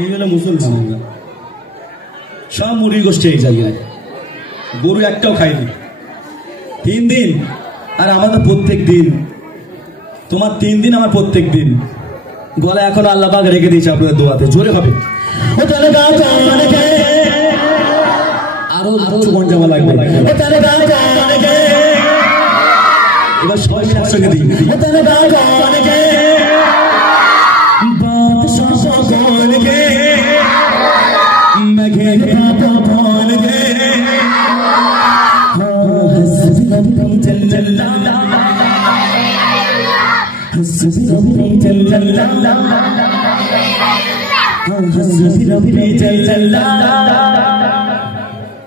এই হলো মুসলমান, সব মুড়ি গোষ্ঠী এই জায়গায়, গরু একটাও খায়নি 3 দিন। আর আমাদের প্রত্যেক দিন, তোমার 3 দিন, আমার প্রত্যেক দিন। গলা এখন আল্লাহ পাক রেখে দিয়েছে আপনাদের দোয়াতে, জোরে হবে। আরো মন জমা লাগবে। এবার সবাই মিলে একসঙ্গে দিই।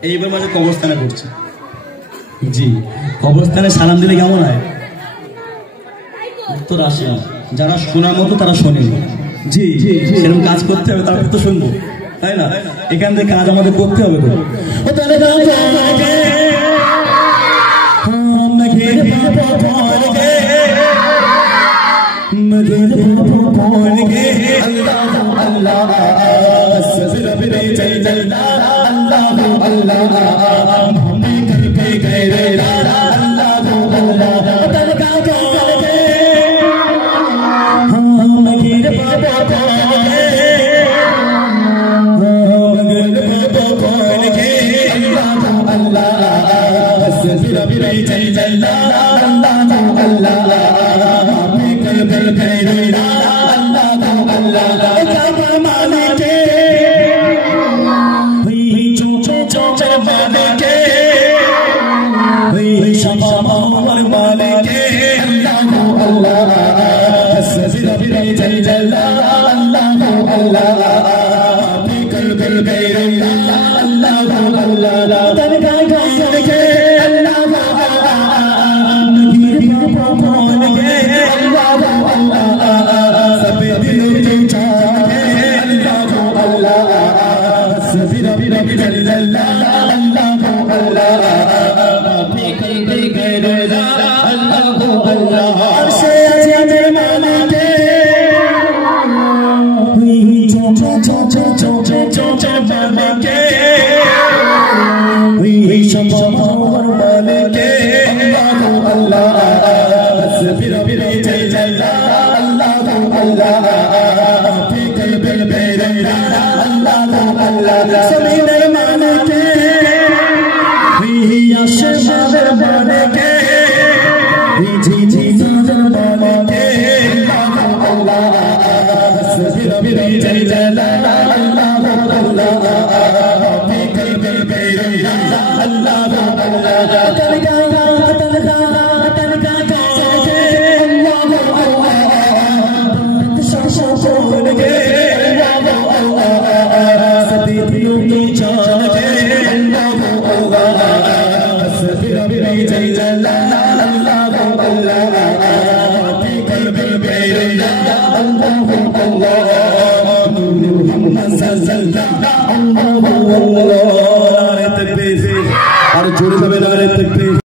এইবার মাঝে কবরস্থানে পড়ছে। জি, কবরস্থানে সালাম দিলে কেমন হয়? উত্তর আসে না। যারা শোনার মতো তারা শোনে। জি, সেরকম কাজ করতে হবে, তারপর তো শুনবো, তাই না? এখান থেকে কাজ আমাদের করতে হবে তো। আর জোরে যাবে না।